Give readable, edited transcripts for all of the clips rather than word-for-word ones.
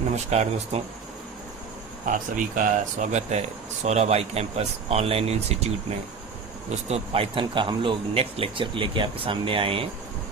नमस्कार दोस्तों, आप सभी का स्वागत है सौरभ आई कैंपस ऑनलाइन इंस्टीट्यूट में। दोस्तों, पाइथन का हम लोग नेक्स्ट लेक्चर लेके आपके सामने आए हैं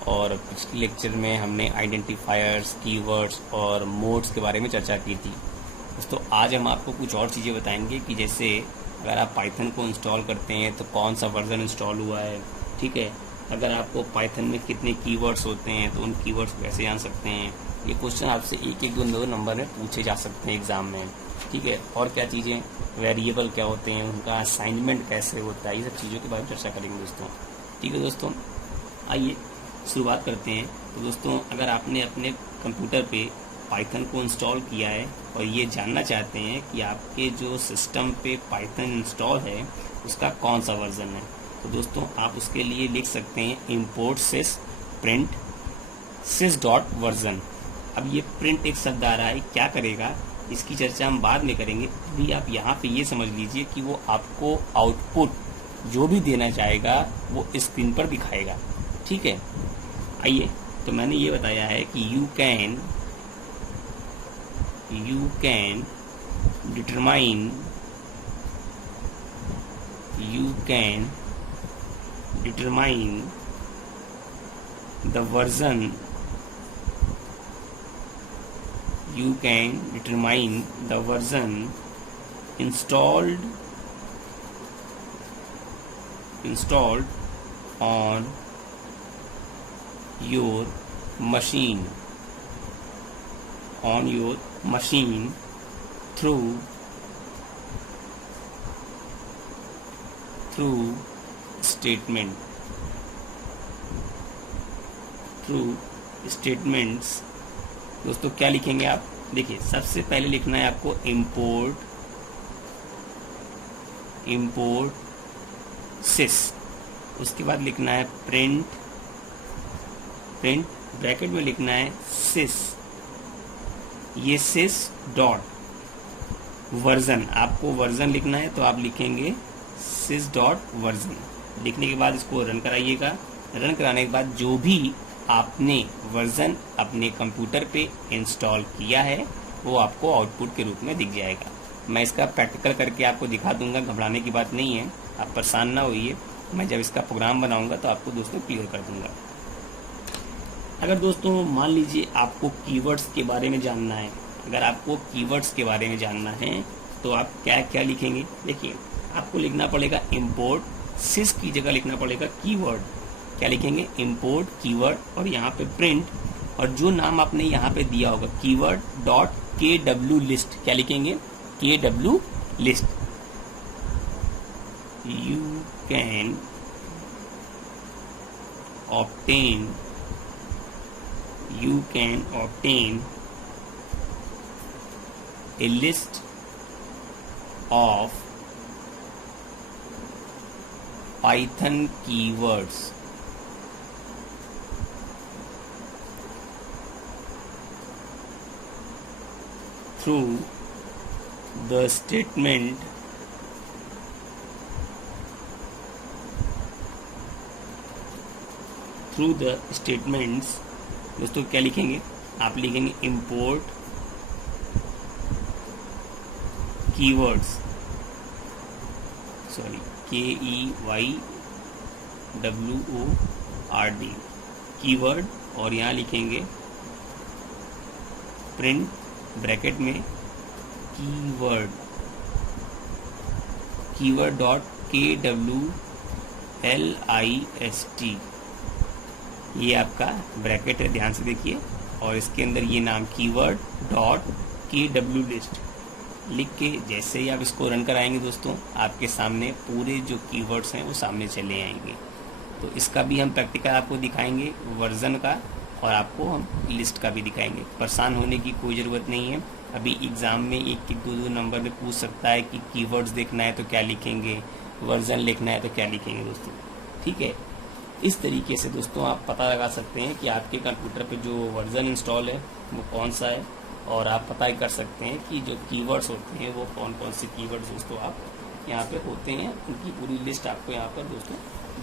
और पिछले लेक्चर में हमने आइडेंटिफायर्स, कीवर्ड्स और मोड्स के बारे में चर्चा की थी। दोस्तों, आज हम आपको कुछ और चीज़ें बताएंगे कि जैसे अगर आप पाइथन को इंस्टॉल करते हैं तो कौन सा वर्जन इंस्टॉल हुआ है, ठीक है। अगर आपको पाइथन में कितने कीवर्ड्स होते हैं तो उन कीवर्ड्स को कैसे जान सकते हैं। ये क्वेश्चन आपसे एक एक दो नंबर में पूछे जा सकते हैं एग्जाम में, ठीक है। और क्या चीज़ें, वेरिएबल क्या होते हैं, उनका असाइनमेंट कैसे होता है, ये सब चीज़ों के बारे में चर्चा करेंगे दोस्तों, ठीक है। दोस्तों, आइए शुरुआत करते हैं। तो दोस्तों, अगर आपने अपने कंप्यूटर पे पाइथन को इंस्टॉल किया है और ये जानना चाहते हैं कि आपके जो सिस्टम पे पाइथन इंस्टॉल है उसका कौन सा वर्जन है, तो दोस्तों आप उसके लिए लिख सकते हैं import sys print sys dot version. अब ये प्रिंट एक शब्द आ रहा है, क्या करेगा इसकी चर्चा हम बाद में करेंगे। अभी आप यहाँ पे ये समझ लीजिए कि वो आपको आउटपुट जो भी देना चाहेगा वो स्क्रीन पर दिखाएगा, ठीक है। आइए, तो मैंने ये बताया है कि you can determine the version installed on your machine through statements. दोस्तों, क्या लिखेंगे आप, देखिए सबसे पहले लिखना है आपको import sys, उसके बाद लिखना है प्रिंट ब्रैकेट में लिखना है sys, ये sys डॉट वर्जन, आपको वर्जन लिखना है तो आप लिखेंगे sys डॉट वर्जन। लिखने के बाद इसको रन कराइएगा। रन कराने के बाद जो भी आपने वर्जन अपने कंप्यूटर पे इंस्टॉल किया है वो आपको आउटपुट के रूप में दिख जाएगा। मैं इसका प्रैक्टिकल करके आपको दिखा दूंगा, घबराने की बात नहीं है, आप परेशान ना होइए। मैं जब इसका प्रोग्राम बनाऊंगा तो आपको दोस्तों क्लियर कर दूंगा। अगर दोस्तों मान लीजिए आपको कीवर्ड्स के बारे में जानना है, अगर आपको कीवर्ड्स के बारे में जानना है तो आप क्या क्या लिखेंगे। देखिए, आपको लिखना पड़ेगा import sys की जगह लिखना पड़ेगा कीवर्ड। क्या लिखेंगे, import कीवर्ड और यहाँ पे प्रिंट, और जो नाम आपने यहाँ पे दिया होगा कीवर्ड डॉट kw लिस्ट, क्या लिखेंगे, kw list. You can obtain a list of Python keywords through the statements। दोस्तों, क्या लिखेंगे, आप लिखेंगे import keywords, sorry KEYWORD keyword, और यहाँ लिखेंगे प्रिंट ब्रैकेट में कीवर्ड डॉट KWLIST, ये आपका ब्रैकेट है, ध्यान से देखिए, और इसके अंदर ये नाम कीवर्ड डॉट KW लिस्ट लिख के जैसे ही आप इसको रन कराएंगे दोस्तों, आपके सामने पूरे जो कीवर्ड्स हैं वो सामने चले आएंगे। तो इसका भी हम प्रैक्टिकल आपको दिखाएंगे वर्जन का, और आपको हम लिस्ट का भी दिखाएंगे। परेशान होने की कोई ज़रूरत नहीं है। अभी एग्ज़ाम में एक दो नंबर में पूछ सकता है कि कीवर्ड्स देखना है तो क्या लिखेंगे, वर्जन लिखना है तो क्या लिखेंगे दोस्तों, ठीक है। इस तरीके से दोस्तों आप पता लगा सकते हैं कि आपके कंप्यूटर पे जो वर्जन इंस्टॉल है वो कौन सा है, और आप पता कर सकते हैं कि जो कीवर्ड्स होते हैं वो कौन कौन से कीवर्ड्स दोस्तों आप यहाँ पे होते हैं, उनकी पूरी लिस्ट आपको यहाँ पर दोस्तों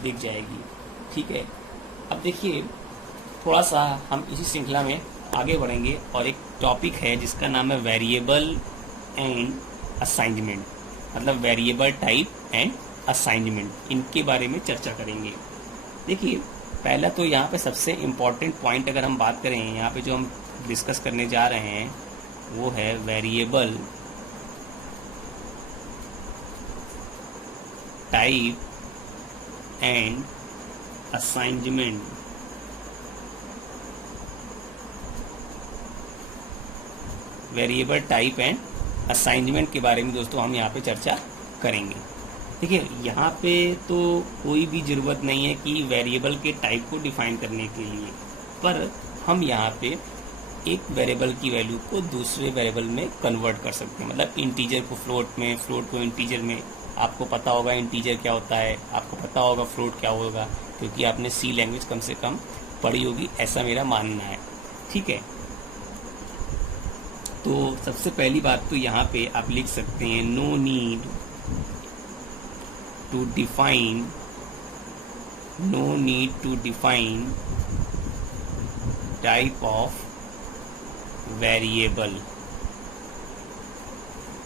दिख जाएगी। ठीक है, अब देखिए थोड़ा सा हम इसी श्रृंखला में आगे बढ़ेंगे और एक टॉपिक है जिसका नाम है वेरिएबल एंड असाइनमेंट, मतलब वेरिएबल टाइप एंड असाइनमेंट, इनके बारे में चर्चा करेंगे। देखिए पहला तो यहाँ पे सबसे इम्पॉर्टेंट पॉइंट अगर हम बात करें, यहाँ पे जो हम डिस्कस करने जा रहे हैं वो है variable type and assignment. Variable type and assignment के बारे में दोस्तों हम यहाँ पे चर्चा करेंगे। देखिए यहाँ पे तो कोई भी ज़रूरत नहीं है कि वेरिएबल के टाइप को डिफाइन करने के लिए, पर हम यहाँ पे एक वेरिएबल की वैल्यू को दूसरे वेरिएबल में कन्वर्ट कर सकते हैं, मतलब इंटीजर को फ्लोट में, फ्लोट को इंटीजर में। आपको पता होगा इंटीजर क्या होता है, आपको पता होगा फ्लोट क्या होगा, क्योंकि आपने सी लैंग्वेज कम से कम पढ़ी होगी, ऐसा मेरा मानना है। ठीक है, तो सबसे पहली बात तो यहाँ पे आप लिख सकते हैं no need to define, no need to define type of variable.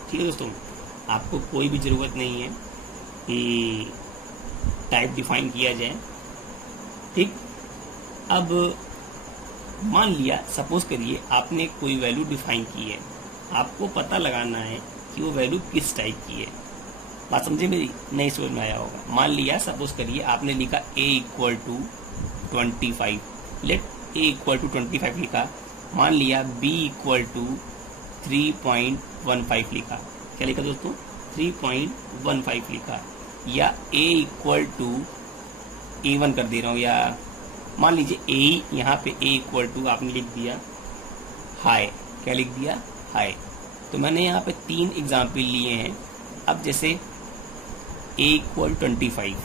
ठीक है दोस्तों, आपको कोई भी ज़रूरत नहीं है कि टाइप डिफाइन किया जाए। ठीक, अब मान लिया, सपोज करिए आपने कोई वैल्यू डिफाइन की है, आपको पता लगाना है कि वो वैल्यू किस टाइप की है। बात समझे मेरी? नहीं समझ में आया होगा। मान लिया सपोज करिए आपने लिखा a equal to 25, let a equal to 25 लिखा। मान लिया b इक्वल टू 3.15 लिखा। क्या लिखा दोस्तों? 3.15 लिखा। या a इक्वल टू A1 कर दे रहा हूँ, या मान लीजिए a, यहाँ पे a इक्वल टू आपने लिख दिया हाई। क्या लिख दिया? हाई। तो मैंने यहाँ पे 3 एग्जाम्पल लिए हैं। अब जैसे a इक्वल 25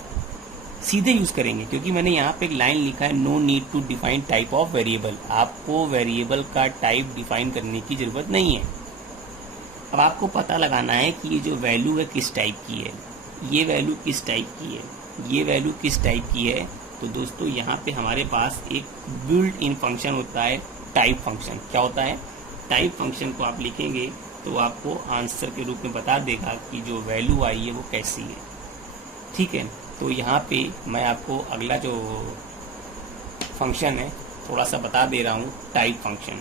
सीधे यूज़ करेंगे, क्योंकि मैंने यहाँ पे एक लाइन लिखा है no need to define type of variable. आपको वेरिएबल का टाइप डिफाइन करने की ज़रूरत नहीं है। अब आपको पता लगाना है कि ये जो वैल्यू है किस टाइप की है, ये वैल्यू किस टाइप की है, ये वैल्यू किस टाइप की है। तो दोस्तों यहाँ पे हमारे पास एक बिल्ट इन फंक्शन होता है टाइप फंक्शन। क्या होता है? टाइप फंक्शन को आप लिखेंगे तो आपको आंसर के रूप में बता देगा कि जो वैल्यू आई है वो कैसी है। ठीक है, तो यहाँ पे मैं आपको अगला जो फंक्शन है थोड़ा सा बता दे रहा हूँ, टाइप फंक्शन।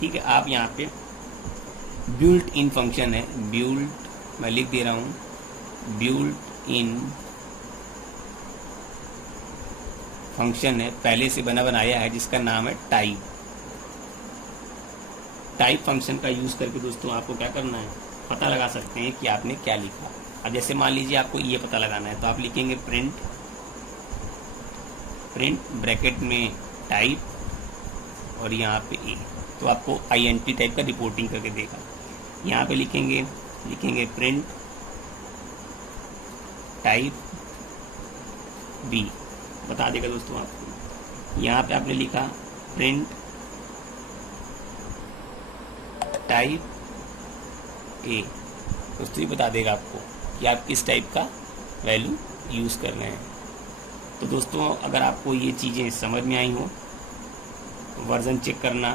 ठीक है, आप यहाँ पे बिल्ट इन फंक्शन है, बिल्ट मैं लिख दे रहा हूँ, बिल्ट इन फंक्शन है, पहले से बना बनाया है, जिसका नाम है टाइप। टाइप फंक्शन का यूज़ करके दोस्तों आपको क्या करना है, पता लगा सकते हैं कि आपने क्या लिखा। अब जैसे मान लीजिए आपको ये पता लगाना है, तो आप लिखेंगे प्रिंट, प्रिंट ब्रैकेट में टाइप और यहाँ पे ए, तो आपको INT टाइप का रिपोर्टिंग करके देगा। यहाँ पे लिखेंगे प्रिंट टाइप बी, बता देगा दोस्तों आपको। यहाँ पे आपने लिखा प्रिंट टाइप ए, दोस्तों ये बता देगा आपको कि आप किस टाइप का वैल्यू यूज़ कर रहे हैं। तो दोस्तों अगर आपको ये चीज़ें समझ में आई हो, वर्जन चेक करना,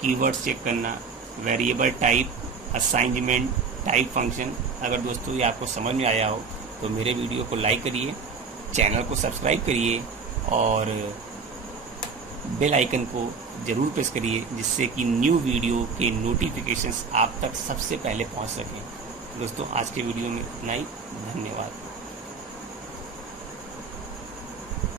कीवर्ड्स चेक करना, variable type, assignment, type function, अगर दोस्तों ये आपको समझ में आया हो तो मेरे वीडियो को लाइक करिए, चैनल को सब्सक्राइब करिए और बेल आइकन को ज़रूर प्रेस करिए, जिससे कि न्यू वीडियो के नोटिफिकेशंस आप तक सबसे पहले पहुंच सकें। दोस्तों आज के वीडियो में इतना ही, धन्यवाद।